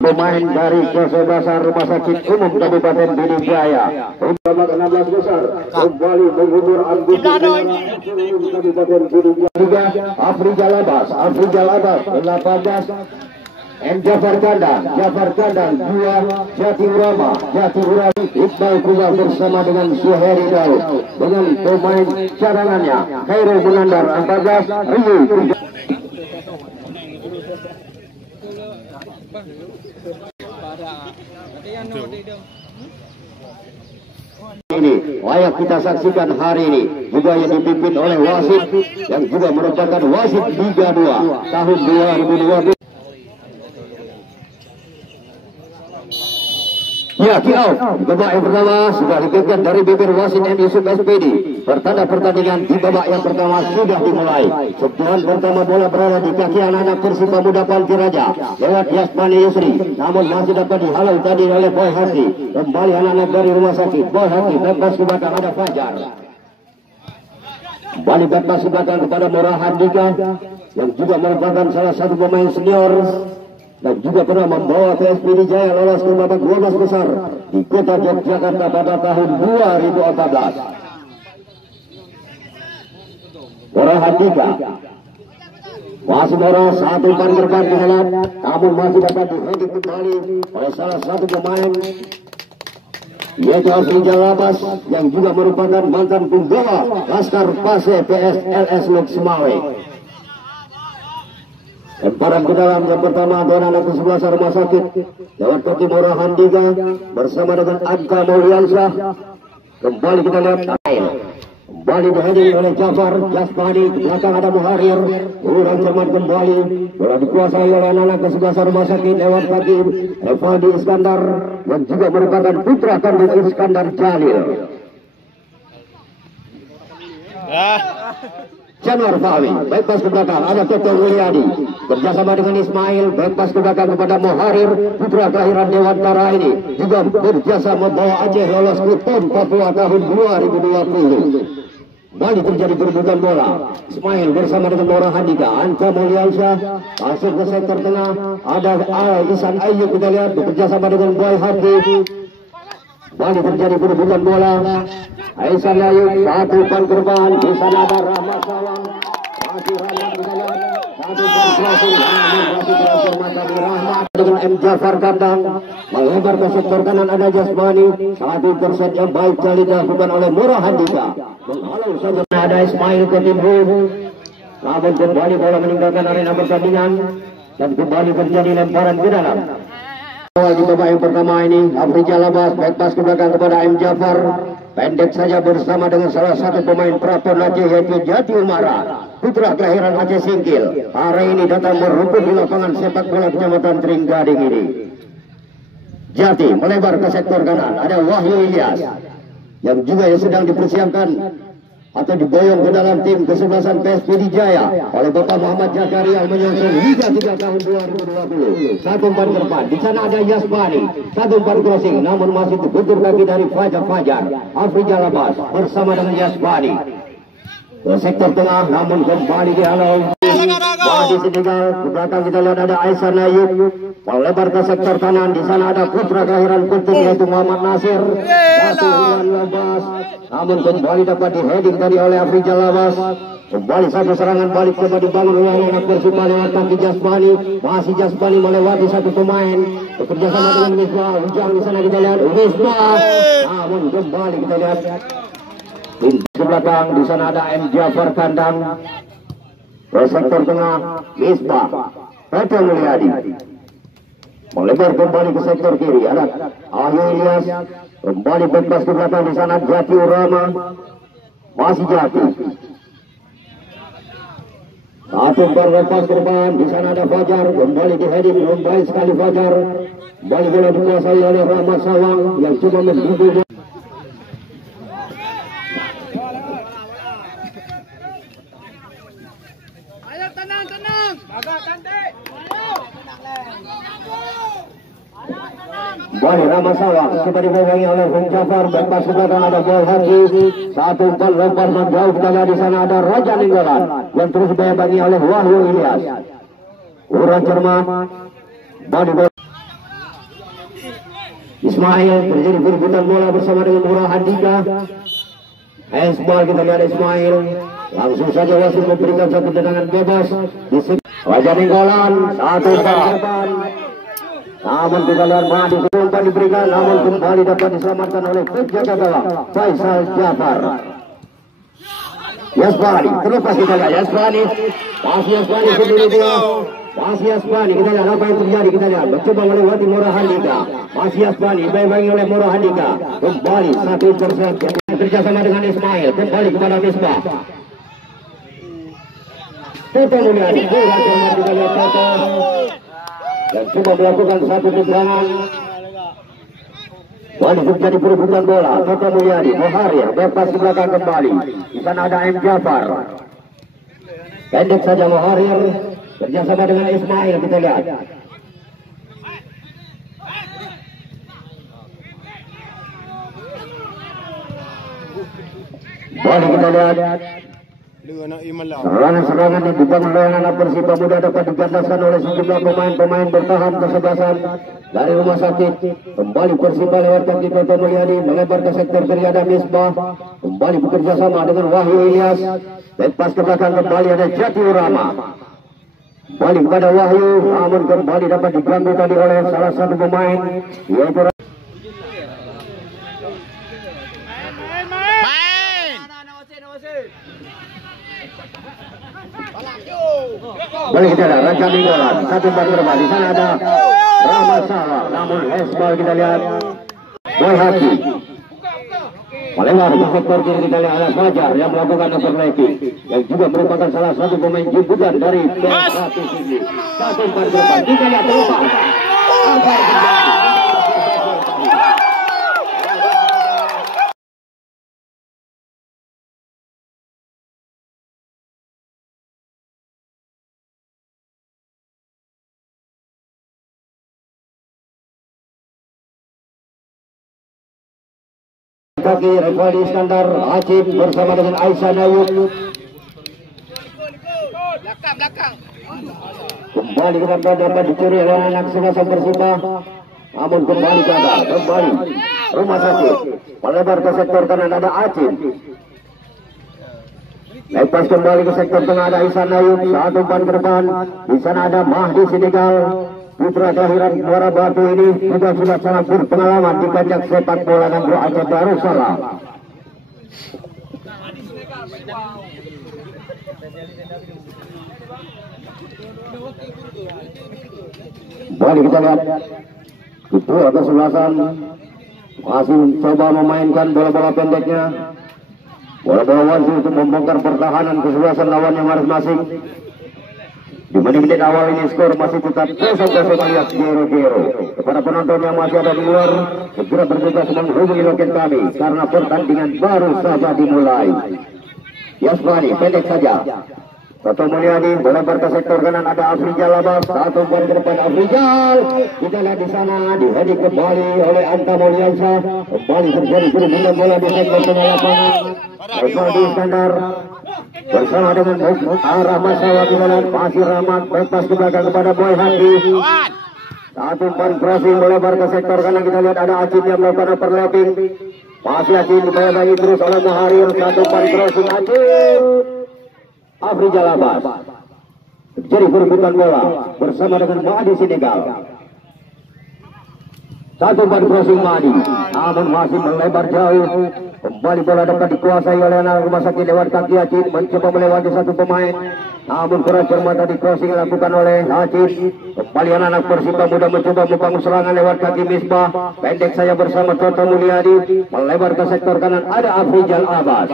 Pemain dari Kesebelasan Rumah Sakit Umum Kabupaten Pidijaya. Babak 16 besar kembali mengundur Angguti Kabupaten Pidijaya. Afrija Labas 18. M. Jafar Kandang 2. Jati Urama Iqbal Kuba bersama dengan Suheri Daud dengan pemain cadangannya Khairul Munandar 14. Riu ini layak kita saksikan hari ini juga yang dipimpin oleh wasit yang juga merupakan wasit Liga 2 tahun 2020. Ya, kick-out. Babak yang pertama sudah dipimpin dari bibir wasit M. Yusuf SPD. Pertanda pertandingan di babak yang pertama sudah dimulai. Sentuhan pertama bola berada di kaki anak-anak Persib Pemuda Panti Raja lewat Yasmani Yusri, namun masih dapat dihalau tadi oleh Boy Hati. Kembali anak-anak dari Rumah Sakit. Boy Hati bebas ke belakang, ada Fajar. Kembali bebas ke belakang kepada Murah Handika yang juga merupakan salah satu pemain senior dan juga pernah membawa PSPD Jaya lolos ke babak 12 besar di kota Yogyakarta pada tahun 2014. Murah Handika masih Murah satu umpan gerbang di dalam, namun masih dapat diheading kembali oleh salah satu pemain yaitu Afrija Labas yang juga merupakan mantan penggawa Laskar Pase PSLS Lok Semawe. Lemparan ke dalam yang pertama dari anak Kesebelasan Rumah Sakit lewat kaki Murah Handika bersama dengan Anka Mauliansyah. Kembali kita lihat kembali diheading oleh Jafar Jasmani, ke belakang ada Muharir. Kurang cermat kembali, bola dikuasai oleh anak Kesebelasan Rumah Sakit lewat kaki Evandi Iskandar yang juga merupakan putra kandung Iskandar Jalil. Januar Fawi, bebas ke belakang, ada Toto Mulyadi kerjasama dengan Ismail, bebas ke belakang kepada Muharir, putra kelahiran Dewantara ini juga berjasa membawa Aceh lolos ke PON Papua tahun 2020. Balik terjadi perebutan bola. Ismail bersama dengan Murah Handika, Anka Mulyansyah masuk ke sektor tengah, ada Isan Ayu, kita lihat bekerjasama dengan Boy Hati. Balik terjadi perebutan bola. Aisan Ayu satu umpan gerbang, di sana ada Rahmat Sawang, masih Rahmat kita lihat satu umpan crossing, masih transfer mata di Rahmat dengan M. Jafar Kandang melebar ke sektor kanan, ada Jasmani. Satu intercept yang baik kali dilakukan oleh Murah Handika, menghalau saja ada Ismail ke timur, namun kembali bola meninggalkan arena pertandingan dan kembali terjadi lemparan ke dalam. Di babak yang pertama ini Afrija Labas bebas ke belakang kepada M. Jafar, pendek saja bersama dengan salah satu pemain Praton Aceh yaitu Jati Umara, putra kelahiran Aceh Singkil. Hari ini datang merumput di lapangan sepak bola Kecamatan Tringgading ini. Jati melebar ke sektor kanan, ada Wahyu Ilyas yang juga sedang dipersiapkan atau diboyong ke dalam tim Kesebelasan PSPD Jaya oleh Bapak Muhammad Jakaria menyusul Liga 3 tahun 2020. Satu umpan ke depan, di sana ada Yasmani, satu umpan crossing, namun masih terbentur kaki dari Fajar. Afrija Labas bersama dengan Yasmani ke sektor tengah, namun kembali dihalau. Di Senegal, ke belakang kita lihat ada Aisan Ayu melebar ke sektor kanan, di sana ada putra kelahiran Kuntum yaitu Muhammad Nasir. Satu umpan Labas, namun kembali dapat diheading tadi oleh Afrija Labas. Kembali satu serangan balik coba dibangun oleh anak Persib lewat kaki Jasmani. Masih Jasmani melewati satu pemain bekerja sama dengan Misbah. Ujang di sana kita lihat Misbah, namun kembali kita lihat di belakang, di sana ada M. Jafar Kandang. Ke sektor tengah Misbah, Toto Mulyadi melebar kembali ke sektor kiri, ada Ahyu Ilyas kembali bebas ke belakang, di sana Jati Urama, masih Jati. Satu umpan lepas ke depan, di sana ada Fajar kembali di heading, baik sekali Fajar. Kembali bola dikuasai oleh Rahmat Sawang yang coba menggugurkan. Tenang. Agak cantik. Balik Rahmat Sawang kita dibohongi oleh Bung Jafar, bebas ke belakang ada Boy Hati. Satu umpan lempar menjauh kita di sana ada Raja Ninggalan yang terus dibayangi oleh Wahyu Ilyas. Kurang cermat. Balik Ismail terjadi perebutan bola bersama dengan Murah Handika. Handsball kita lihat Ismail. Langsung saja wasit memberikan satu tendangan bebas. Wajah Ninggolan satu depan. Namun kita lihat Mahdi umpan diberikan, namun kembali dapat diselamatkan oleh penjaga gawang Faisal Jafar. Yasbani terlepas kita lihat Yasbani. Masih Yasbani sendiri dia. Masih Yasbani, kita lihat apa yang terjadi, kita lihat mencoba melewati Murah Handika. Masih Yasbani dibayangi oleh Murah Handika. Kembali satu intercept kerjasama dengan Ismail, kembali kepada Misbah. Toto Mulyadi, kita lihat Toto dan coba melakukan satu tendangan. Wali terjadi perebutan bola. Toto Mulyadi, Moharir bebas di belakang kembali. Di sana ada M. Jafar. Pendek saja Moharir kerjasama dengan Ismail, kita lihat. Boleh kita lihat serangan-serangan yang dibangun oleh anak Persib Muda dapat digandaskan oleh sejumlah pemain-pemain bertahan kesebelasan dari Rumah Sakit. Kembali Persib lewat kaki Toto Mulyadi melebar ke sektor kiri ada Misbah. Kembali bekerja sama dengan Wahyu Ilyas. Lepas ke belakang kembali ada Jati Urama. Kembali kepada Wahyu, namun kembali dapat diganggu tadi oleh salah satu pemain yaitu boleh kita lihat Raja Ninggolan satu empat berapa di sana ada Ramasala, namun Hesbal kita lihat Boy Haki melewati sektor kiri kita lihat ada Fajar yang melakukan overlapping yang juga merupakan salah satu pemain jemputan dari satu sisi. Satu empat berapa kita lihat terlepas apa yang terjadi. Kaki Rifadi Iskandar Acim bersama dengan Aisyah Nayub. Belakang. Kembali ke dalam dapat dicuri oleh anak Sebasa Persibah. Namun kembali gagal. Kembali Rumah Sakit melebar ke sektor kanan ada Acim. Lepas kembali ke sektor tengah ada Aisyah Nayub. Satu umpan ke depan. Di sana ada Mahdi Sidigal. Putra kelahiran Muara Batu ini juga sudah sangat berpengalaman di kancah sepak bola negeri Aceh Darussalam. Boleh kita lihat itu kesebelasan masih coba memainkan bola-bola pendeknya, bola-bola wajib untuk membongkar pertahanan kesebelasan lawannya masing-masing. Di menit-menit awal ini skor masih tetap 0-0 alias 0-0. Kepada penonton yang masih ada di luar, segera bertugas menghubungi loket kami karena pertandingan baru saja dimulai. Yasmani pendek saja. Toto Mulyadi melebar ke sektor kanan ada Afrijal Abbas. Satu umpan ke depan Afrijal. Kita lihat di sana dihedik kembali oleh Anta Mulyansyah. Kembali terjadi perebutan bola di sektor tengah lapangan. Rifadi Iskandar bersama dengan Rahmat Sawakilan Pasir Rahmat bebas ke belakang kepada Boy Hadi. Satu umpan crossing melebar ke sektor kanan, kita lihat ada Acim yang melakukan overlapping. Masih Acim dibayangi terus oleh Moharir. Satu umpan crossing Acim. Afrijal Abbas jadi perebutan bola bersama dengan Mahdi Sidigal. Satu umpan crossing Mahdi, namun masih melebar jauh. Kembali bola dapat dikuasai oleh anak Rumah Sakit lewat kaki Acim, mencoba melewati satu pemain, namun kurang cermat tadi crossing dilakukan oleh Acim. Kembali anak Persib Muda mencoba membangun serangan lewat kaki Misbah. Pendek saya bersama Toto Mulyadi melebar ke sektor kanan ada Afrijal Abbas.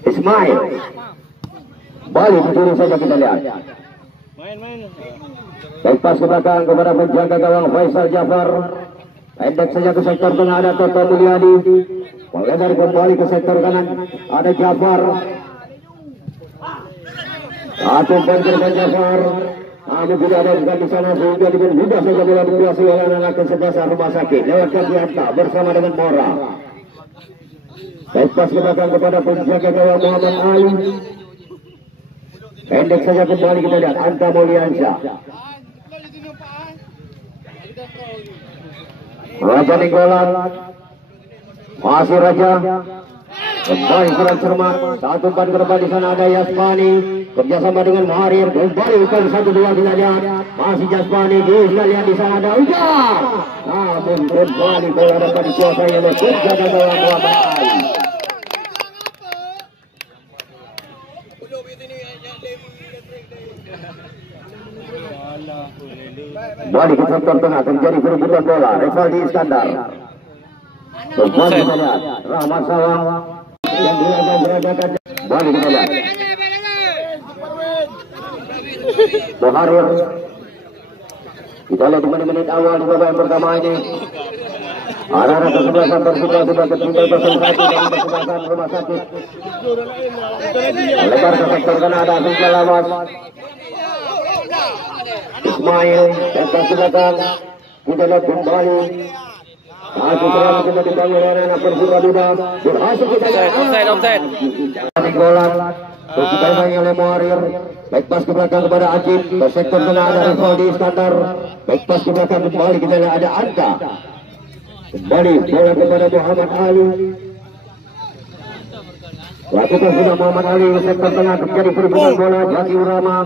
Ismail balik dulu saja kita lihat. Lepas ke belakang kepada penjaga gawang Faisal Jafar. Pendek saja ke sektor tengah ada Toto Mulyadi. Melebar kembali ke sektor kanan ada Jafar. Satu umpan Jafar. Namun tidak ada bukan di sana sehingga dengan mudah saja bola dikuasai oleh anak kesebelasan Rumah Sakit lewat kaki Anta bersama dengan Mora. Lepas ke belakang kepada penjaga gawang Muhammad Ali. Pendek saja kembali kita lihat Anta Mulyansyah. Raja Ninggolan masih Raja kembali kurang cermat. Satu umpan ke depan di sana ada Yasmani kerjasama dengan Muharir. Kembali umpan 1-2 tidak lihat. Masih Yasmani bisa lihat di sana ada Ujar. Namun kembali bola dapat dikuasai oleh penjaga gawang Muhammad Ali. Kembali ke sektor tengah terjadi perebutan bola. Revaldi Iskandar. Kembali kita lihat Rahmat Sawang yang berada. Kembali kita lihat Muharir. Kita lihat di menit awal di babak yang pertama ini. Arah-arah kesebelasan tersebut sudah tertinggal 0-1 dari kesebelasan Rumah Sakit. Lebar ke sektor kanan ada Asingkal Lamas. Ismail lepas ke belakang. Kita lihat kembali. Satu serangan sudah dibangun oleh anak Persib Garuda. Berhasil kita lihat. Offside. Ninggolan. Dibangun oleh Muharir. Baik pas ke belakang kepada Ajib. Ke sektor tengah ada Revaldi Iskandar. Baik pas ke belakang kembali kita lihat ada Anta. Kembali bola kepada Muhammad Ali. Lakukan sudah Muhammad Ali sektor tengah terjadi perebutan bola. Jaki Urama.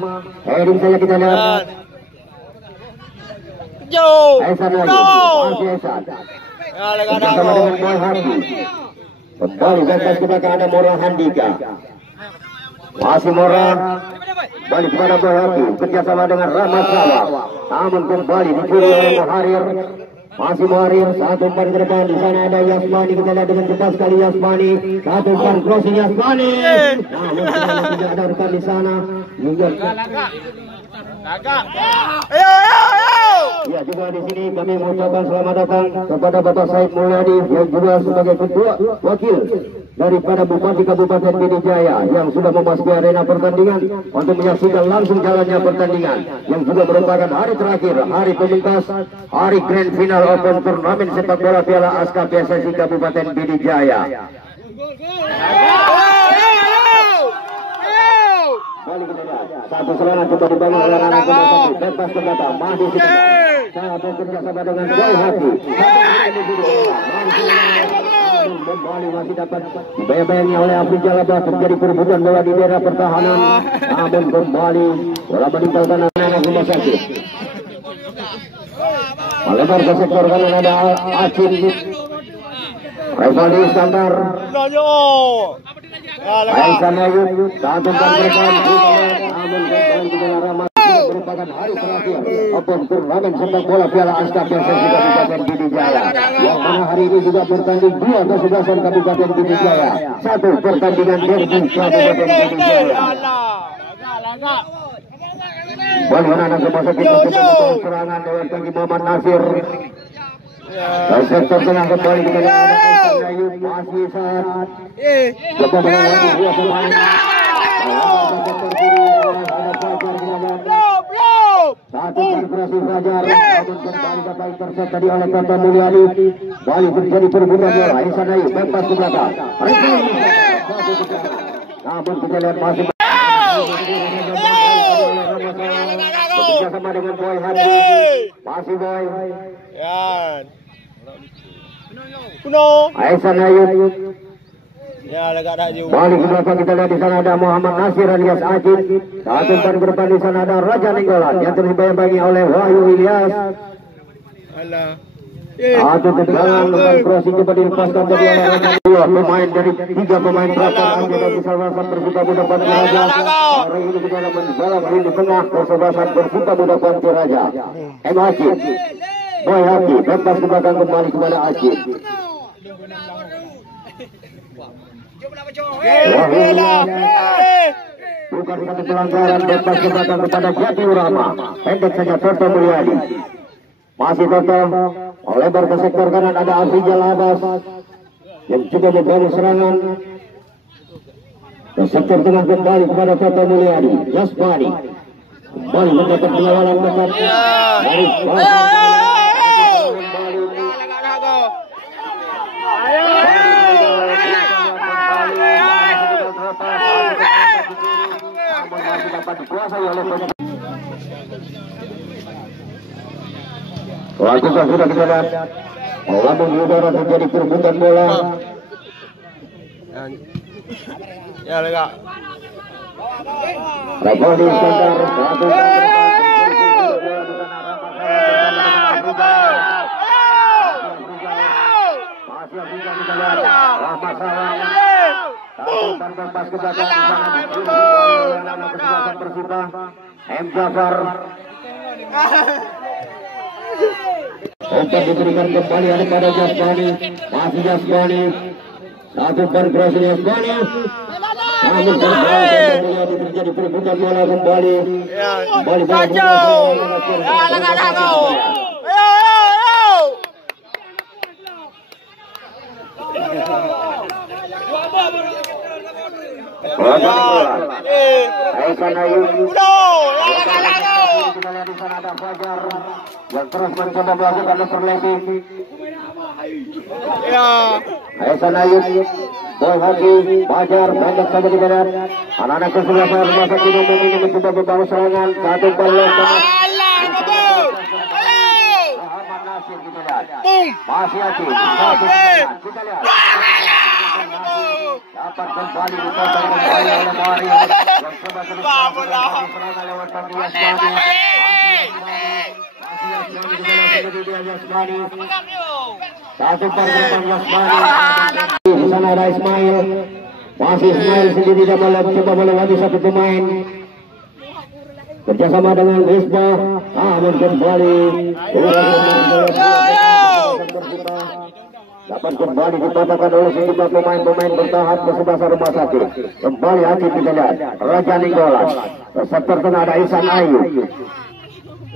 Heading saja kita lihat. Esan lagi. Masih Esan. Bersama dengan Boy Haki. Kembali baik ke belakang ada Mora Handika. Masih Mora. Balik kepada Boy Haki. Kerjasama dengan Rahmat Sawang. Namun kembali dicuri oleh Muharir. Masih Muharir, satu umpan ke depan di sana ada Yasmani. Kita lihat dengan cepat sekali Yasmani. Satu umpan crossing Yasmani. Namun tidak ada rekan di sana. Ya juga di sini kami mengucapkan selamat datang kepada Bapak Said Mulyadi yang juga sebagai ketua wakil daripada Bupati Kabupaten Pidijaya yang sudah memasuki arena pertandingan untuk menyaksikan langsung jalannya pertandingan yang juga merupakan hari terakhir, hari pemungkas, hari grand final Open Turnamen sepak bola Piala Aska PSSI Kabupaten Pidijaya. Satu serangan coba dibangun oleh anak Persib. Bebas ke belakang, masih kita bekerja sama dengan Boy Haki. Kembali masih dapat dibayang-bayangi oleh Afri Jalabah. Terjadi perebutan bola di daerah pertahanan. Namun kembali bola meninggalkan anak Rumah Sakit. Melebar ke sektor kanan ada Acin. Revaldi Iskandar. Aisan Ayub. Satu umpan ke depan. Namun kembali di daerah Rahmat. Merupakan hari terakhir Open Turnamen sepak bola Piala Aska PSSI Kabupaten Pidijaya yang mana hari ini juga bertanding dua kesebelasan Kabupaten Pidijaya. Satu pertandingan derby Kabupaten Pidijaya. Bagaimana anak Rumah Sakit serangan lewat kaki Muhammad Nasir. Sektor tengah kembali kita lihat Aisan Ayub masih saat coba melewati dua pemain. Satu konsentrasi Fajar. Namun kembali dapat intercept tadi oleh Kota Mulyadi. Balik terjadi perebutan bola. Aisan Ayub bebas ke belakang. Namun kita lihat masih bekerjasama dengan Boy Hadi. Masih Boy. Aisan Ayub. Balik ke belakang kita lihat di sana ada Muhammad Nasir alias Ajib. Satu umpan ke depan di sana ada Raja Ninggolan yang terus dibayang-bayangi oleh Wahyu Ilyas. Satu tendangan dengan crossing coba dilepaskan dari dua pemain dari tiga pemain terakhir anggota kesebelasan Persita Muda Panti Raja. Hari ini kita mendalam di tengah kesebelasan Persita Muda Panti Raja. Ajib. Boy Haki bebas ke belakang kembali kepada Ajib. Bukan satu pelanggaran bebas ke belakang kepada Jaki Urama. Pendek saja Toto Mulyadi. Masih Toto melebar ke sektor kanan ada Afri Jalabah yang juga membangun serangan. Ke sektor tengah kembali kepada Toto Mulyadi. Yasmani kembali mendapat pengawalan dekat dari dapat dikuasai oleh Lakukan sudah kita lihat. Melambung di udara terjadi perebutan bola. Ya, lega. Ramadhan Iskandar satu. M. Jafar umpan diberikan kembali kepada Jasmani, masih Jasmani, satu bergerak Jasmani, namun terjadi perebutan bola kembali. Yang terus mencoba melakukan overlapping. Hasan Ayub, boy hoki, Fajar, pendek saja di badan. Anak-anak kesebelasan rumah sakit umum ini mencoba membangun serangan. Satu bola. Muhammad Nasir kita lihat. Masih Aceh. Kita lihat. Dapat kembali dipotong kembali oleh Mari. Yang coba terus serangan lewat kaki Yasmani. Satu pergerakan Yasmani. Di sana ada Ismail. Masih Ismail sendiri tidak coba melewati satu pemain. Kerjasama dengan Misbah. Namun kembali. Dapat kembali dipatahkan oleh sejumlah pemain-pemain bertahan ke sebelah rumah sakit. Kembali Hakim kita lihat. Raja Ninggolan. Sektor tengah ada Ihsan Ayu.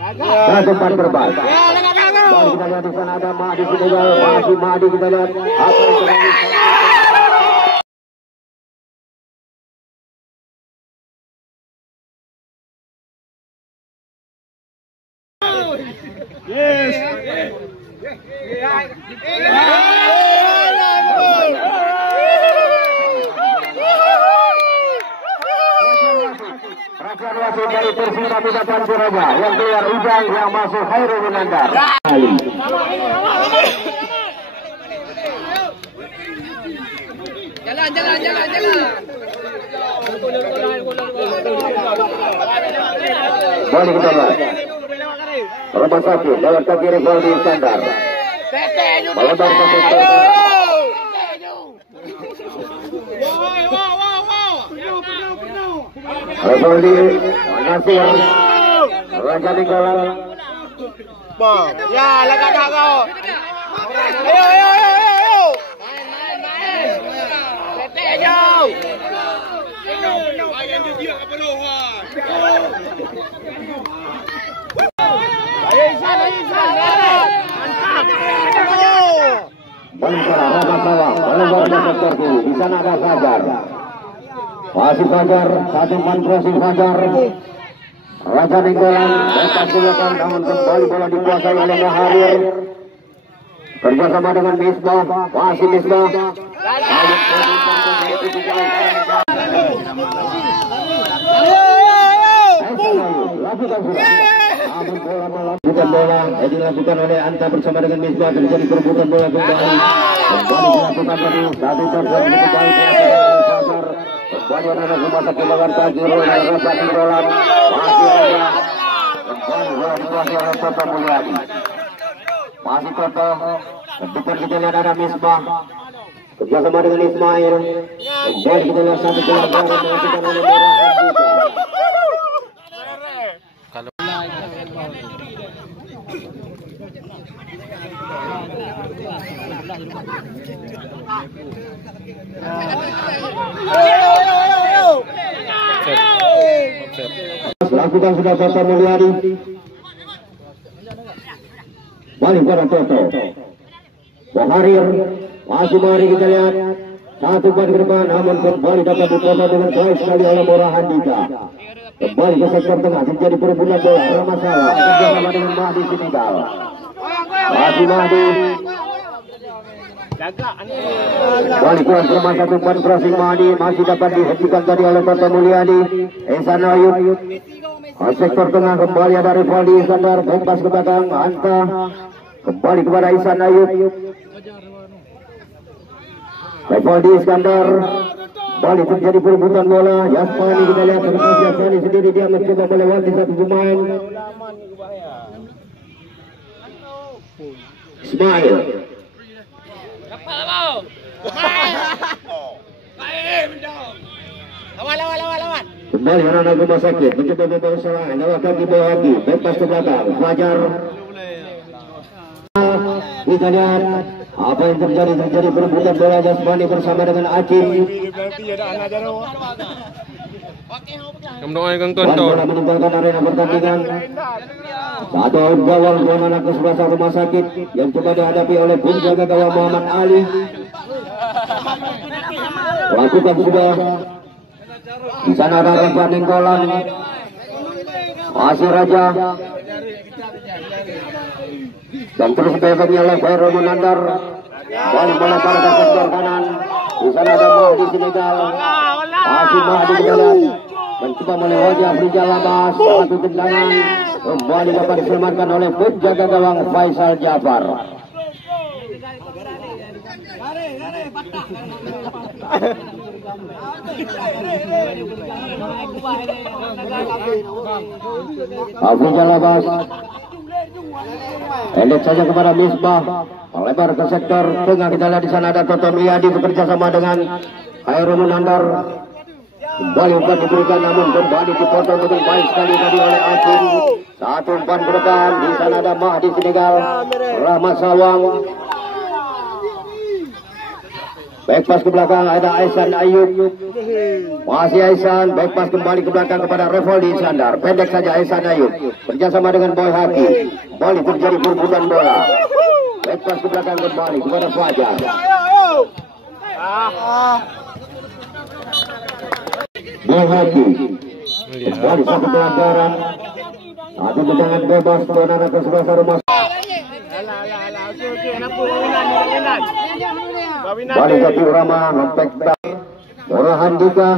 Satu umpan berbal. Kita lihat di sana ada Mahdi Senegal. Masih Mahdi kita lihat. Yes. Evaluasi dari Persib Kabupaten Suraja yang keluar Ujang yang masuk Khairul Munandar. Jalan. Boleh kita lihat. Rumah sakit lewat kaki Rivaldi Iskandar. Melebar ke sektor. Rivaldi Nasir. Raja Ninggolan. Ya, lega kau. Ayo. Tete jauh. Ayo dia ke peluhan. Ayo Ihsan. Mantap. Bangsa Ramasawang melebar ke sektor kiri. Di sana ada Fajar. Masih Fajar, satu man crossing Fajar. Raja Ninggolan lepas belakang, namun kembali bola dikuasai oleh Muharir. Kerjasama dengan Misbah, masih Misbah. Lakukan sudah. Bukan bola, dilakukan oleh Anta bersama dengan Misbah, terjadi perebutan bola kembali. Kembali dilakukan tadi, satu terjadi kembali Fajar. Kembali anak rumah sakit lawan kaki Raja Ninggolan. Masih ada kembali bola dikuasai oleh Toto Mulyadi. Masih Toto. Depan kita lihat ada Misbah. Kerjasama dengan Ismail. Kembali kita lihat satu pelanggaran dilakukan oleh lakukan sudah Toto Mulyadi. Balik pada Toto. Muharir masih mari kita lihat satu ban ke depan, namun kembali dapat dipotong dengan baik sekali oleh Murah Handika. Kembali ke sektor tengah terjadi perebutan bola. Ramasawang bersama dengan Mahdi Senegal. Masih Mahdi. Balik keluar rumah satu ban crossing Mahdi masih dapat dihentikan tadi oleh Toto Mulyadi. Ihsan Ayub Sektor tengah kembali ada Rivaldi Iskandar, bebas ke belakang, Anta kembali kepada Ihsan Ayub. Rivaldi Iskandar kembali terjadi perebutan bola. Yasmani kita lihat terus Yasmani sendiri, dia mencoba melewati satu pemain. Ismail Lawan. kembali anak-anak rumah sakit mencoba membawa serangan, lewat kaki bawah lagi, bebas ke belakang, Fajar. Kita lihat apa yang terjadi perebutan bola. Yasmani bersama dengan Acim. Bola meninggalkan arena pertandingan. Satu out gawang dua anak ke sebelah rumah sakit yang coba dihadapi oleh penjaga gawang Muhammad Ali. Lakukan sudah. Di sana ada Raja Nenggolan, masih Raja, dan terus bebeknya oleh Khairul Munandar. Balik melempar ke sektor kanan. Di sana ada Mahdi Senegal, masih Mahdi berjalan, mencoba melewati Afrizal Abbas. Satu tendangan kembali dapat diselamatkan oleh penjaga gawang Faisal Jafar. Afrizal Abbas pendek saja kepada Misbah, melebar ke sektor tengah. Kita lihat di sana ada Toto Miyadi bekerja sama dengan Khairul Munandar. Kembali umpan diberikan, namun kembali dipotong dengan baik sekali tadi oleh Acim. Satu umpan ke depan. Di sana ada Mahdi Senegal, Rahmat Sawang. Back pass ke belakang ada Ihsan Ayub. Masih Ihsan, back pass kembali ke belakang kepada Rivaldi Iskandar. Pendek saja Ihsan Ayub kerjasama dengan Boy Haki. Kembali terjadi perebutan bola. Back pass ke belakang kembali kepada Fajar. Boy Haki kembali satu pelanggaran. Satu tendangan bebas buat anak ke sebelah rumah. Balik ke Urama, ngepek tak Mora Handika.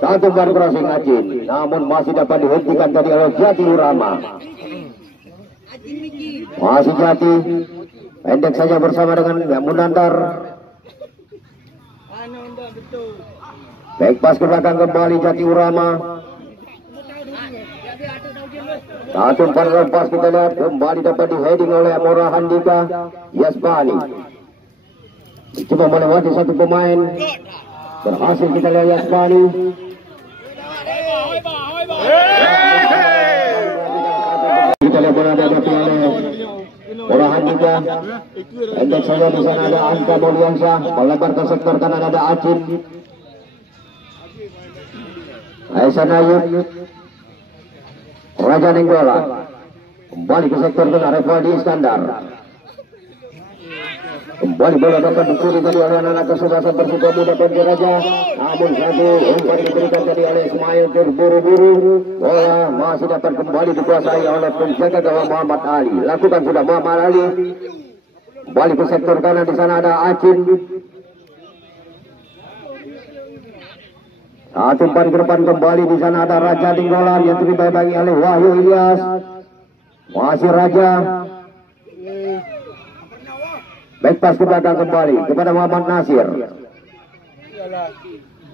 Satu umpan crossing Acin, namun masih dapat dihentikan tadi oleh Jati Urama. Masih Jati, pendek saja bersama dengan Munandar. Back pass ke belakang kembali Jati Urama. Satu umpan lepas kita lihat kembali dapat di-heading oleh Mora Handika. Yasmani coba melewati satu pemain, berhasil kita lihat Yasmani. Kita lihat bola dihadapi oleh Mora Handika. Pendek saja di sana ada Anta Mauliansyah, melebar ke sektor kanan ada Acim. Ihsan Ayub, Raja Nenggolan, kembali ke sektor tengah Rivaldi Iskandar. Kembali bola dapat dicuri tadi oleh anak-anak kesebelasan Persita Muda Penjaraja. Namun satu umpan diberikan tadi oleh Ismail terburu-buru. Bola masih dapat kembali dikuasai oleh penjaga gawang Muhammad Ali. Lakukan sudah Muhammad Ali. Kembali ke sektor kanan, di sana ada Acin. Satu umpan ke depan kembali, di sana ada Raja Nenggolan yang dibayangi oleh Wahyu Ilyas. Masih Raja. Back pass ke belakang kembali kepada Muhammad Nasir.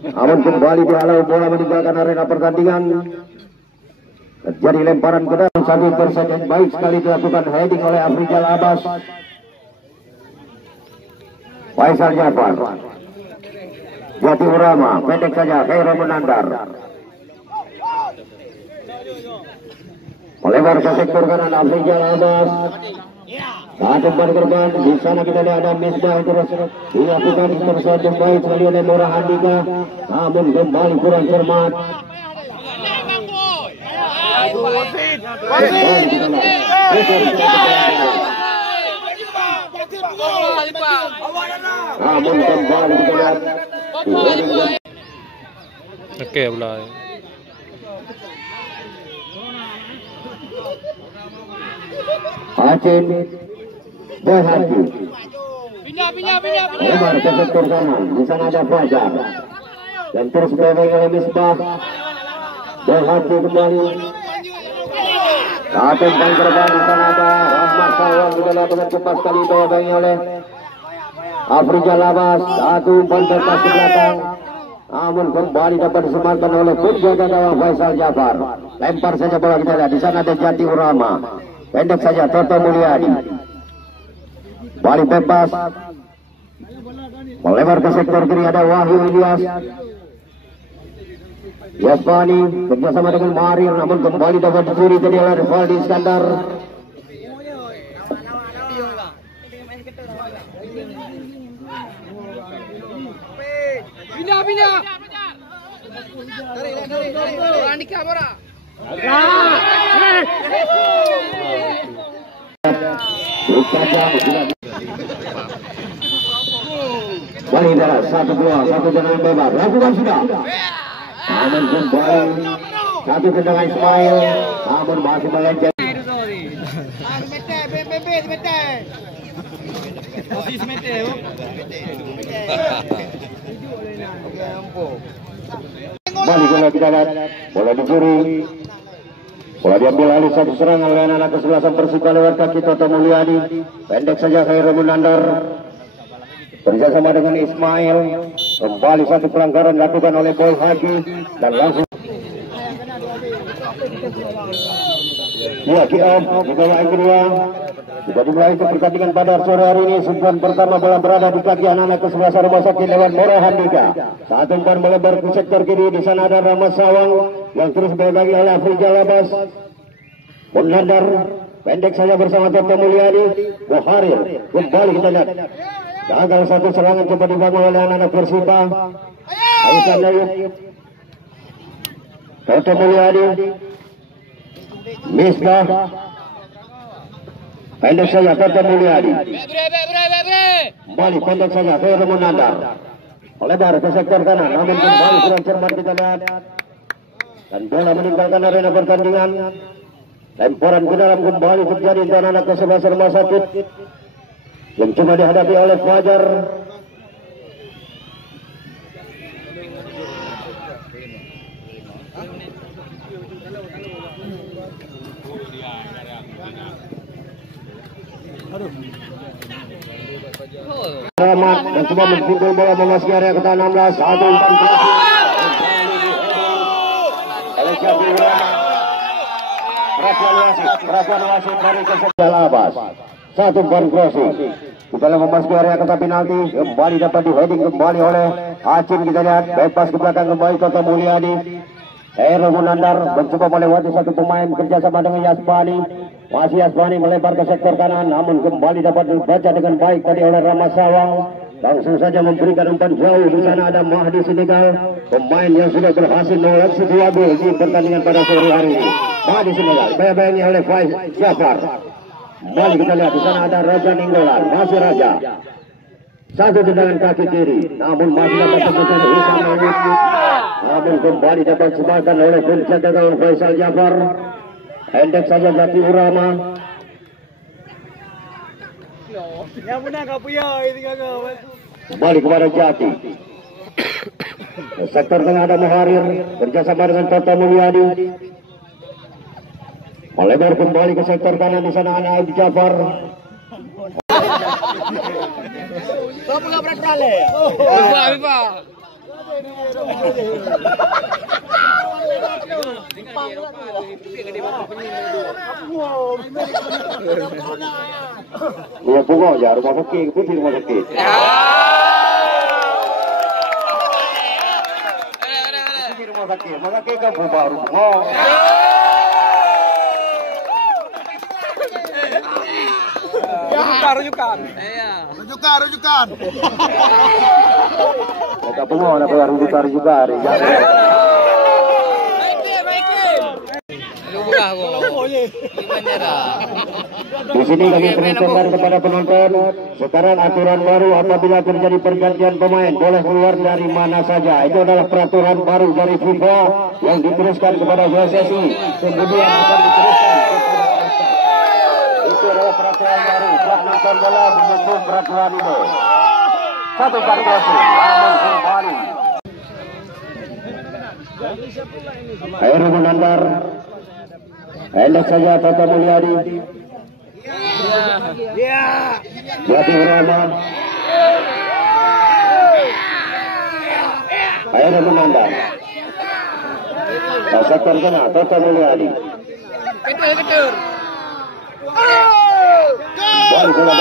Namun kembali dihalau bola meninggalkan arena pertandingan. Terjadi lemparan ke dalam, satu intercept baik sekali dilakukan heading oleh Afrizal Abbas. Faisal Jafar. Jati Urama, pendek saja Khairul Munandar. Melebar ke sektor kanan Afrizal Abbas. Satu umpan ke depan, di sana kita lihat ada Misbah terus dilakukan intercept baik sekali oleh Mora Handika. Namun kembali kurang cermat. Namun kembali kita lihat. Oke, mulai. Acin Boy Haki Lebar ke sektor kanan, di sana ada Fajar dan terus dipegang oleh Misbah. Berhati kembali. Satu poin ke depan, di sana ada Rahmat Sawang juga lakukan cepat sekali dipegang oleh Afrika Labas. Satu poin bebas ke belakang. Namun kembali dapat disematkan oleh penjaga gawang Faisal Jafar. Lempar saja bola kita lihat. Di sana ada Jati Urama. Pendek saja Toto Mulyadi. Balik bebas. Melebar ke sektor kiri ada Wahyu Ilyas. Yasbani bekerjasama dengan Marir, namun kembali dapat dicuri tadi oleh Rivaldi Iskandar. Bina. Dari. Andika Mora. Balik darah, satu tendangan bebas, lakukan sudah. Namun kembali satu tendangan Ismail, namun masih melenceng. Balik bola kita lihat, bola dicuri, bola diambil alih satu serangan oleh anak kesebelasan Persika lewat kaki Toto Mulyadi. Pendek saja Khairul Munandar bersama dengan Ismail. Kembali satu pelanggaran dilakukan oleh Boy Haji dan langsung ya kiam di gawang kedua. Sudah dimulai ke pertandingan pada sore hari ini. Sentuhan pertama bola berada di kaki anak-anak kesebelasan Rumah Sakit lewat Mora Handika. Saat umpan melebar ke sektor kiri, di sana ada Rahmat Sawang yang terus berbagi oleh Afrika Labas. Munandar pendek saja bersama Toto Mulyadi. Boharir kembali kita lihat. Gagal satu serangan cepat dibangun oleh anak-anak Persika. Aisyah Nayuk, Toto Mulyadi, Misbah, pendek saja Toto Mulyadi. Kembali pendek saja Khairul Munandar. Melebar ke sektor kanan, namun kembali kurang cermat kita lihat. Dan bola meninggalkan arena pertandingan. Lemparan ke dalam kembali terjadi di anak kesebelasan Rumah Sakit yang cuma dihadapi oleh Fajar. Rahmat dan coba menpukul bola memasuki area ke-16. Satu umpan perhatian wasit dari Kesebelasan Labas. Satu umpan crossing. Kita memasuki area kotak penalti. Kembali dapat di heading kembali oleh Acin. Kita lihat bebas ke belakang kembali Toto Mulyadi. Khairul Munandar mencoba melewati satu pemain bekerjasama dengan Yasbani. Masih Yasbani melebar ke sektor kanan, namun kembali dapat dibaca dengan baik tadi oleh Rahmat Sawang. Langsung saja memberikan umpan jauh. Di sana ada Mahdi Senegal, pemain yang sudah berhasil mengoleksi 2 gol di pertandingan pada sore hari ini. Mahdi Senegal dibayangi oleh Faisal Jafar. Kembali kita lihat di sana ada Raja Ninggolan, masih Raja. Satu tendangan kaki kiri, namun masih dapat tembus Hisam Nayuk. Namun kembali dapat disebabkan oleh penjaga gawang Faisal Jafar. Pendek saja Jati Urama. Kembali kepada Jati. Sektor tengah ada Muharir kerjasama dengan Toto Mulyadi. Melebar kembali ke sektor kanan, di sana anak Jafar. Dua punggung ya, rumah sakit, putih rumah sakit. Rumah sakit kan baru. Rujukan. Kita punggung ada rujukan. Di sini kami peringatkan kepada penonton, sekarang aturan baru apabila terjadi pergantian pemain boleh keluar dari mana saja. Itu adalah peraturan baru dari FIFA yang diteruskan kepada PSSI, kemudian akan diteruskan kepada ada peraturan baru. Siap nonton bola mendukung peraturan ini. Satu kartu namun kembali. Air menandar. Endek saja Toto Mulyadi. Jati Urama. Air menandar. Sektor tengah Toto Mulyadi. Ketur. Bola bola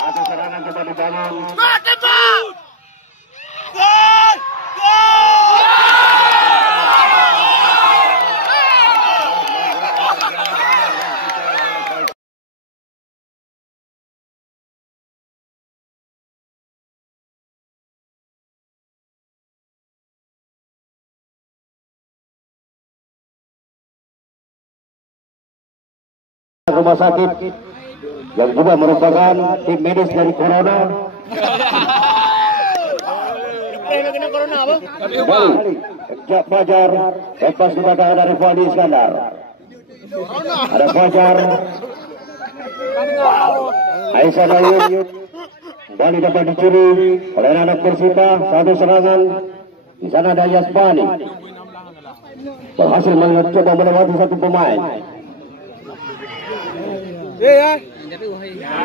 ada serangan coba dibangun. Rumah sakit yang juga merupakan tim medis dari Corona. Balik, Jak Fajar, lepas kepada dari Fadi Iskandar. Ada Fajar, Aisyah Dayun, kembali dapat dicuri oleh anak Persita. Satu serangan, di sana ada Yasbani, berhasil mencoba melewati satu pemain.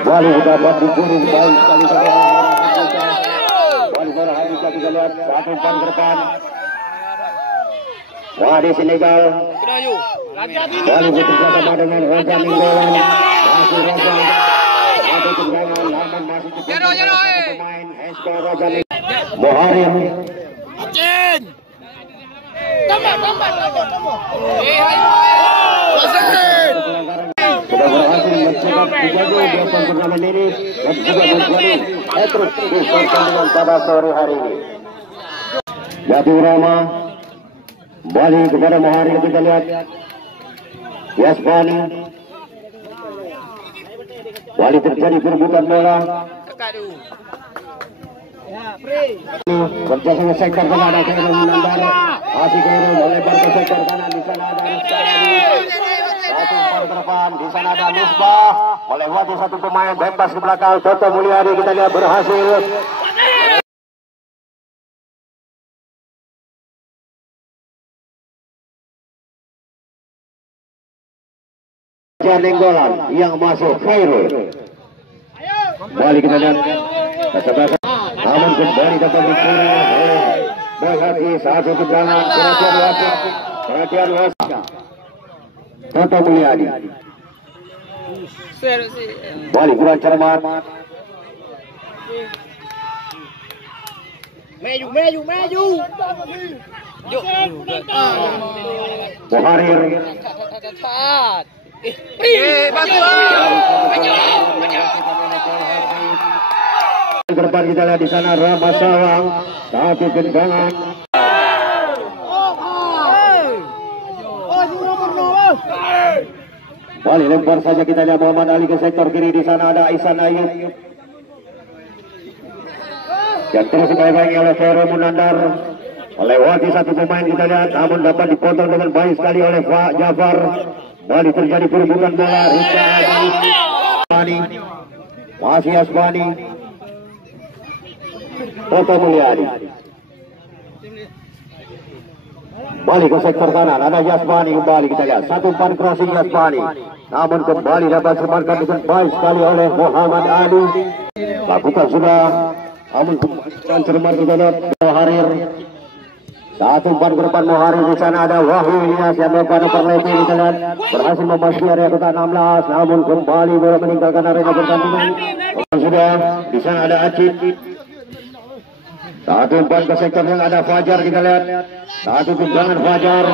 Wali dapat dicuri baik sekali saja. Wali berhasil kita lihat satu pan ke depan. Wadi Senegal. Wali bekerja sama dengan Raja Minggolan. Masih Raja. Satu tendangan namun masih pemain SK Raja Minggolan. Moharim. Sudah berhasil mencetak 3 gol di turnamen ini dan juga menjadi hat-trick di pertandingan pada sore hari ini. Jati Urama kembali kepada Mohari, kita lihat Yasbani. Kembali terjadi perebutan bola. Kerja sama sektor tengah ada Khairul menandar. Masih Khairul melebar ke sektor kanan, di sana ada Rizky. Satu umpan ke depan, di sana ada Misbah melewati satu pemain, bebas ke belakang. Toto Mulyadi kita lihat berhasil. Nenggolan yang masuk Khairul. Kembali kita lihat. Namun kembali dapat dicuri oleh Boyhati. Satu tendangan, perhatian wasit. Toto Mulyadi. Balik kurang cermat. Maju. Moharir. Ke depan kita lihat di sana Rama Sawang. Satu tendangan. Balik lempar saja kita lihat Muhammad Ali ke sektor kiri, di sana ada Ihsan Ayub. Yang terus dibaik-baiki oleh Vero Munandar. Melewati satu pemain kita lihat, namun dapat dipotong dengan baik sekali oleh Pak Jafar. Balik terjadi perebutan bola. Rizka Asbani. Masih Asbani. Toto Mulyadi. Balik ke sektor kanan, ada Yasbani kembali kita lihat. Satu umpan crossing Yasbani. Namun kembali dapat disebarkan dengan baik sekali oleh Muhammad Ali. Lakukan sudah. Namun kembali cermat kita lihat Moharir. Satu umpan ke depan Moharir, di sana ada Wahyu Ilyas yang melakukan perlepi kita lihat. Berhasil memasuki area kotak 16. Namun kembali bola meninggalkan arena pertandingan. Sudah, di sana ada Acit. Satu umpan ke sektor yang ada Fajar kita lihat. Satu tendangan Fajar.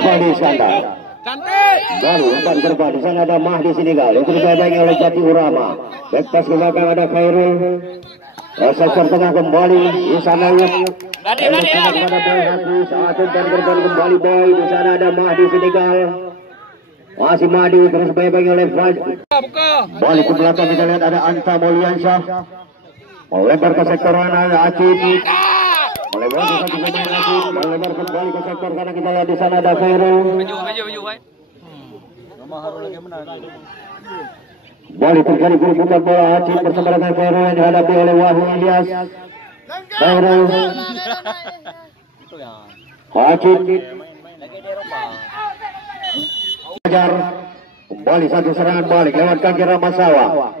Fadi Iskandar. Lalu umpan ke depan, di sana ada Mahdi Senegal. Itu dibayangi oleh Jati Urama. Bebas ke belakang ada Khairul. Sektor tengah kembali di sana Satu umpan ke depan kembali Boy. Di sana ada Mahdi Senegal. Masih Mahdi terus dibayangi oleh Fajar. Balik ke belakang kita lihat ada Anta Mulyansyah. Melebar ke sektor kanan ada Acit. Melewati satu pemain lagi, melebar kembali ke sektor kanan. Kita lihat di sana ada Khairul. Balik terjadi perebutan bola. Acit bersama dengan Khairul yang dihadapi oleh Wahyu Ilyas. Khairul, Acit, Fajar. Kembali satu serangan balik lewat kaki Ramasawa.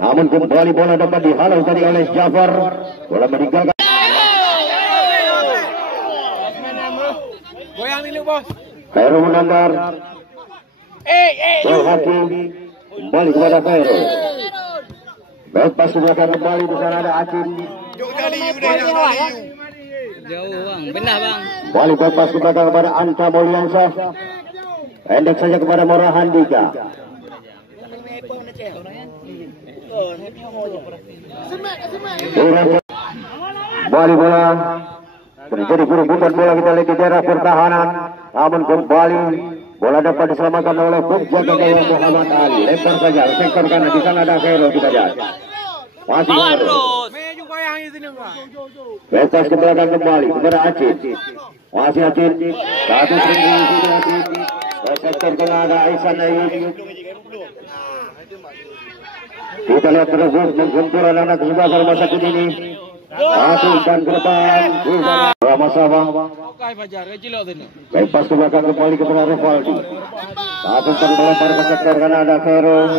Namun kembali bola dapat dihalau tadi oleh Jafar. Bola meninggalkan. Goyang dulu bos. Khairul menandar. Jauh hati. Kembali kepada Khairul. Baik pas belakang kembali di sana ada Acin. Jauh bang, benar bang. Balik pas ke belakang kepada Anta Mulyansyah. Pendek saja kepada Morahan Dika. Balik bola. Terjadi perebutan bola, kita lihat di daerah pertahanan. Namun kembali bola dapat diselamatkan oleh penjaga gawang Muhammad Ali. Lempar saja sektor kanan, di sana ada Khairul, kita lihat. Masih Khairul. Bebas ke belakang kembali kepada Acit. Masih Acit. Satu tinggi sudah Acit. Sektor kanan ada Aisyah Naik. Kita lihat terus menggempur anak-anak sebelah rumah sakit ini. Satu dan ke depan. Sama-sama. Bebas ke belakang kembali kepada Rivaldi. Satu terlempar ke sektor kanan ada Khairul.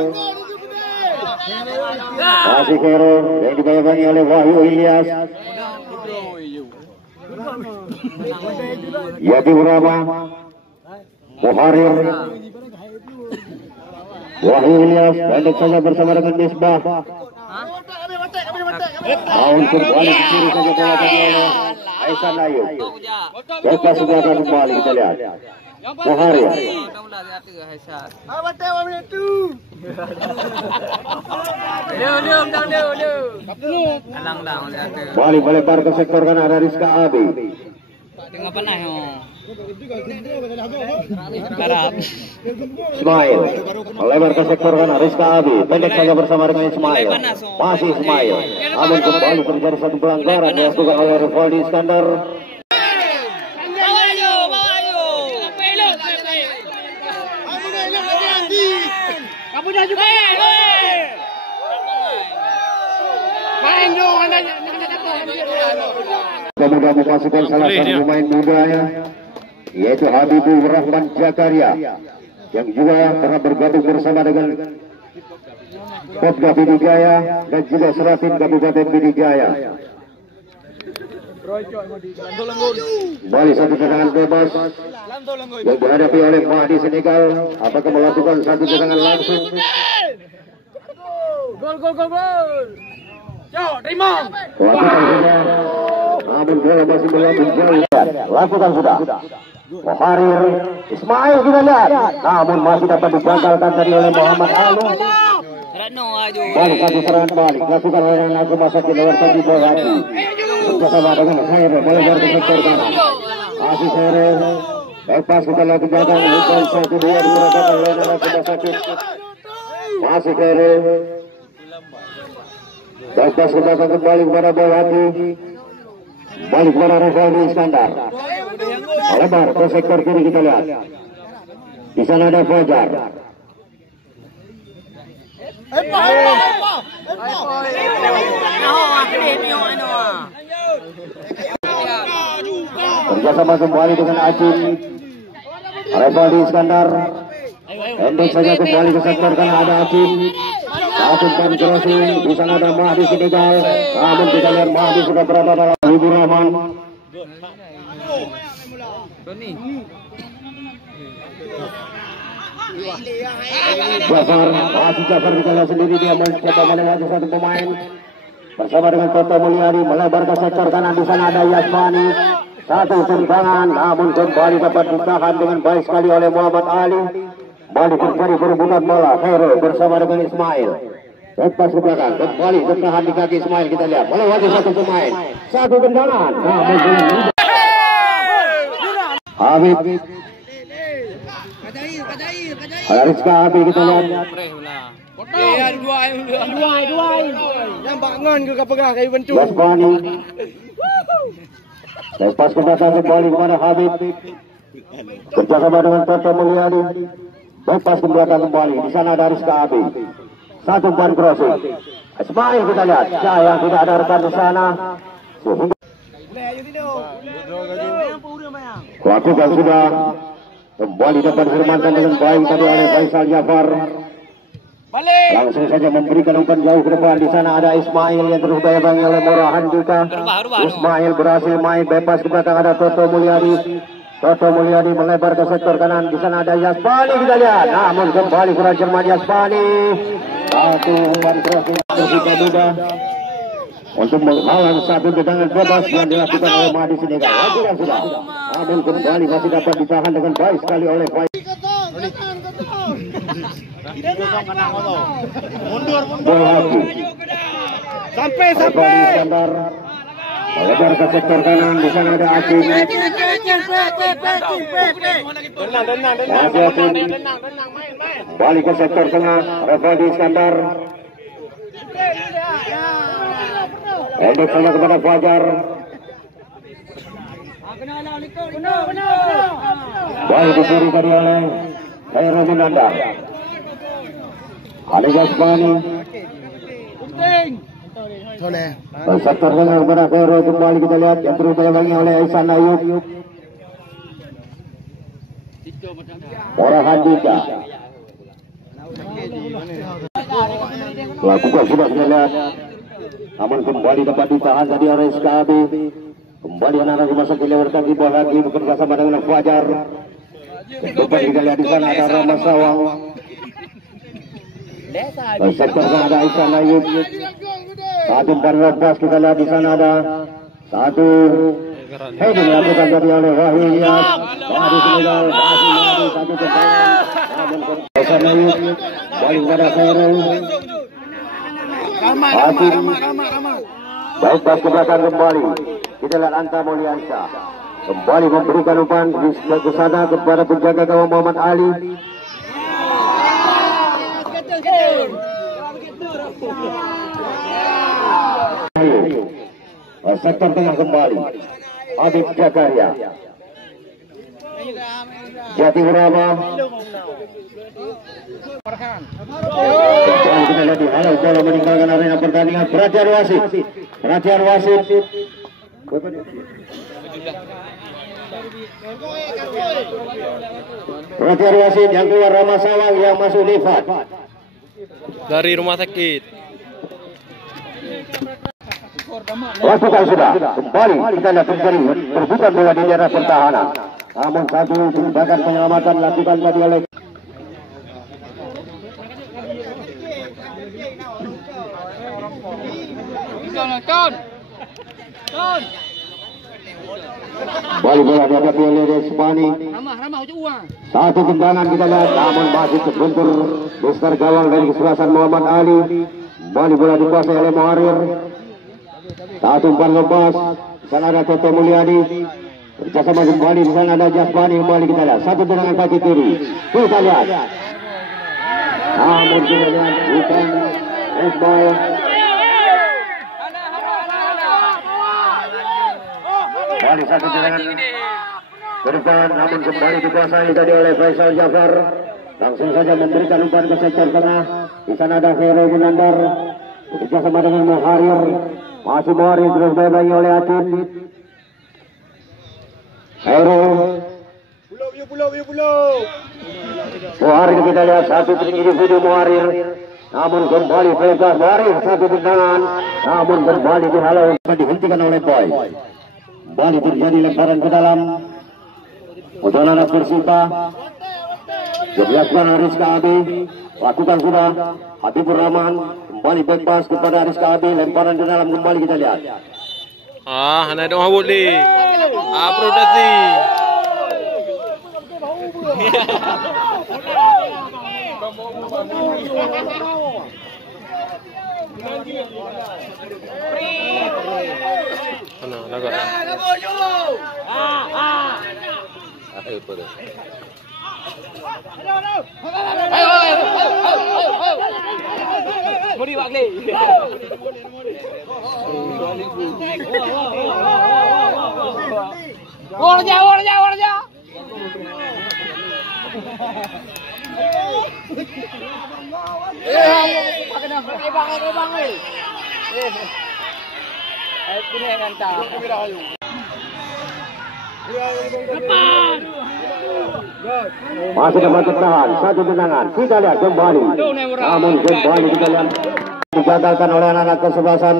Masih Khairul yang dibayangkan oleh Wahyu Ilyas. Yati Urama, Muharir, Wahyu Ilyas pendek saja bersama dengan Misbah. Tahun kembali ke kiri saja bola oleh Aisyah Nayu. Bebas belakang kembali, kita lihat. Muharir. Balik melebar ke sektor kanan ada Rizka Abi. Ismail melebar ke sektor kanan Rizka Abi. Pendek saja bersama dengan Ismail. Masih Ismail. Namun kembali terjadi satu pelanggaran yang dilakukan oleh Rivaldi Iskandar. Kemudian memasukkan salah satu pemain mudanya, yaitu Habibur Rahman Jakaria, yang juga pernah bergabung bersama dengan Popda Pidijaya dan juga Seratin Kabupaten Pidijaya. Kembali satu tendangan bebas yang dihadapi oleh Mahdi Senegal. Apakah melakukan satu tendangan langsung? Gol. Jauh, terima. Namun bola masih melambung jauh. Lakukan sudah. Muharir, Ismail kita lihat. Namun masih dapat digagalkan tadi oleh Muhammad Ali. Balik satu serangan balik. Lakukan oleh anak rumah sakit nomor 1 bola hati. Bersama dengan Khairul melebar ke sektor kanan. Masih Khairul. Lepas kita lakukan belakang. Bukan 1-2 digunakan oleh anak rumah sakit. Masih Khairul. Lepas ke belakang kembali kepada bola hati. Balik kepada Rivaldi Iskandar. Lebar ke sektor kiri kita lihat. Di sana ada Fajar. Kerjasama kembali dengan Acin. Rivaldi Iskandar. Pendek saja kembali ke sektor kanan ada Acin. Lakukan crossing. Di sana ada Mahdi Senegal. Namun kita lihat Mahdi sudah berada dalam Habibur Rahman. Jafar, masih Jafar kita lihat sendiri, dia mencoba melewati satu pemain bersama dengan Toto Mulyadi melebar ke sektor kanan. Di sana ada Yasmani. Satu tendangan, namun kembali dapat ditahan dengan baik sekali oleh Muhammad Ali. Balik terjadi perebutan bola. Khairul bersama dengan Ismail. Lepas ke belakang, kembali tertahan di kaki Ismail, kita lihat melewati satu pemain. Satu tendangan, namun Habib. Ada Rizka Abi kita lihat. Dua. Yang bangun ke pegang kayu bencu. Yasmani. Lepas ke belakang kembali kepada Habib. Kerjasama dengan Toto Mulyadi. Lepas ke belakang kembali. Di sana ada Rizka Abi. Satu umpan crossing. Ismail kita lihat. Sayang tidak ada rekan di sana. Sehingga lakukan sudah kembali dapat firmankan dengan baik tadi oleh Faisal Jafar. Langsung saja memberikan umpan jauh ke depan. Di sana ada Ismail yang terus dibangi oleh Morahan juga. Ismail berhasil main bebas ke belakang, ada Toto Mulyadi. Toto Mulyadi melebar ke sektor kanan. Di sana ada Yasmani kita lihat. Namun kembali kurang cermat Yasmani. Satu umpan crossing kita juga untuk menghalang satu tendangan bebas yang dilakukan oleh Mahdi Sinegal. Lakukan sudah. Namun kembali masih dapat ditahan dengan baik sekali oleh Faisal. Mundur. Sampai. Melebar ke sektor kanan, di sana ada Asyik. Balik ke sektor tengah, Rafadi Iskandar. Endek saja kepada Fajar. Baik diberi tadi oleh Khairul Minanda. Ada Yasmani. Sektor tengah kepada Khairul, kembali kita lihat yang terus dibangi oleh Aisan Ayub. Orang Handika. Lakukan sudah kita lihat. Namun kembali dapat ditahan tadi oleh Rizka Abi. Kembali anak-anak rumah sakit lewatkan di bawah lagi bekerja sama dengan Fajar. Dapat kita lihat di sana ada Rama Sawang. Sektor ada Aisan Ayub. Satu umpan lepas kita lihat di sana ada satu. Ini dilakukan tadi oleh Wahyu Ilyas. Mahdi Sinegal berhasil satu tendangan. Namun Aisan Ayub balik pada Khairul. Rama. Baik pas ke belakang kembali. Kita lihat Anta Mulyansyah kembali memberikan umpan ke sana kepada penjaga gawang Muhammad Ali. Sektor tengah kembali Habib Jakaria. Jati Urama. Kita lihat di halau bola meninggalkan arena pertandingan. Perhatian wasit. Perhatian wasit yang keluar Rama Sawang, yang masuk Nifat dari rumah sakit. Lakukan sudah. Kembali kita lihat terjadi perebutan bola di daerah pertahanan. Namun satu tindakan penyelamatan lakukan tadi oleh balik bola dapat oleh Desmani. Satu tendangan kita lihat, namun masih terbentur besar gawang dari kesebelasan Muhammad Ali. Balik bola dikuasai oleh Muharir. Satu umpan lepas. Di sana ada Toto Mulyadi. Kerjasama kembali, di sana ada Jasmani. Kembali kita lihat satu tendangan kaki kiri. Kita lihat. Namun kita lihat bukan Ismail. Balik satu tendangan ke depan, namun kembali dikuasai tadi oleh Faisal Jafar. Langsung saja memberikan umpan ke sektor tengah. Di sana ada Khairul Minandar bekerjasama dengan Muharir. Masih Muharir terus dibangi oleh Atin. Khairul. Muharir kita lihat satu individu Muharir. Namun kembali bebas Muharir satu tendangan. Namun kembali dihalau, dihentikan oleh Boy. Kembali terjadi lemparan ke dalam untuk anak Persita. Dilakukan oleh Rizka Abi. Lakukan sudah Habibur Rahman. Kembali bebas kepada Rizka Abi. Lemparan ke dalam kembali kita lihat. Anak dong boleh. Protesi. Masih dapat bertahan, satu tendangan. Kita lihat kembali. Namun kembali kita lihat digagalkan oleh anak-anak kesebelasan.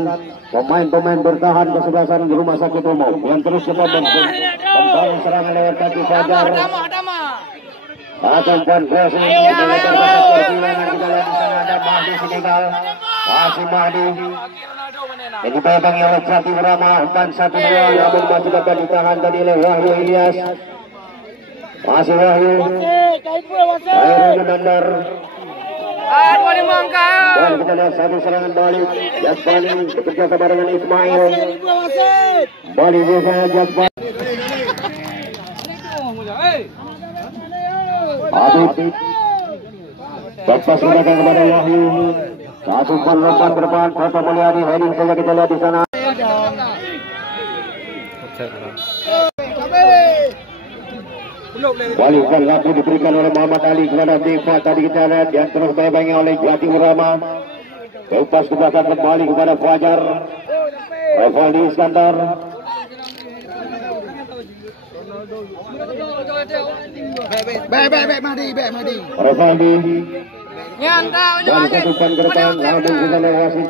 Pemain-pemain bertahan kesebelasan di Rumah Sakit Umum yang terus cepat dan serangan lewat kaki Fajar. Atau Puan Kosi kita lihat di sana ada Mahdi Senegal. Masih Mahdi yang dipegangi oleh Jati Rama. Umpan 1-2 namun masih dapat ditahan tadi oleh Wahyu Ilyas. Masih Wahyu Wahyu Nandar. Dan kita lihat satu serangan balik. Jasmani bekerja sama dengan Ismail. Balik biasanya Jasmani. Habib lepas kepada Wahyu. Satu umpan lompat ke depan. Toto Mulyadi heading saja kita lihat di sana. Balikan lapu diberikan oleh Muhammad Ali kepada Deva. Tadi kita lihat yang terus dipegangi oleh Jati Urama. Lepas ke belakang kembali kepada Fajar. Revaldi Iskandar. Mahdi. Revaldi. Dan satu umpan ke depan. Lalu kita lihat wasit.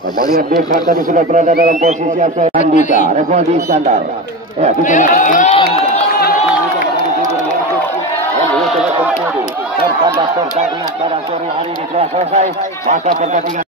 Kembali Deva tadi sudah berada dalam posisi absen. Andika. Revaldi Iskandar. Ya, kita lihat. Pertandingan pada sore hari ini telah selesai. Masa pertandingan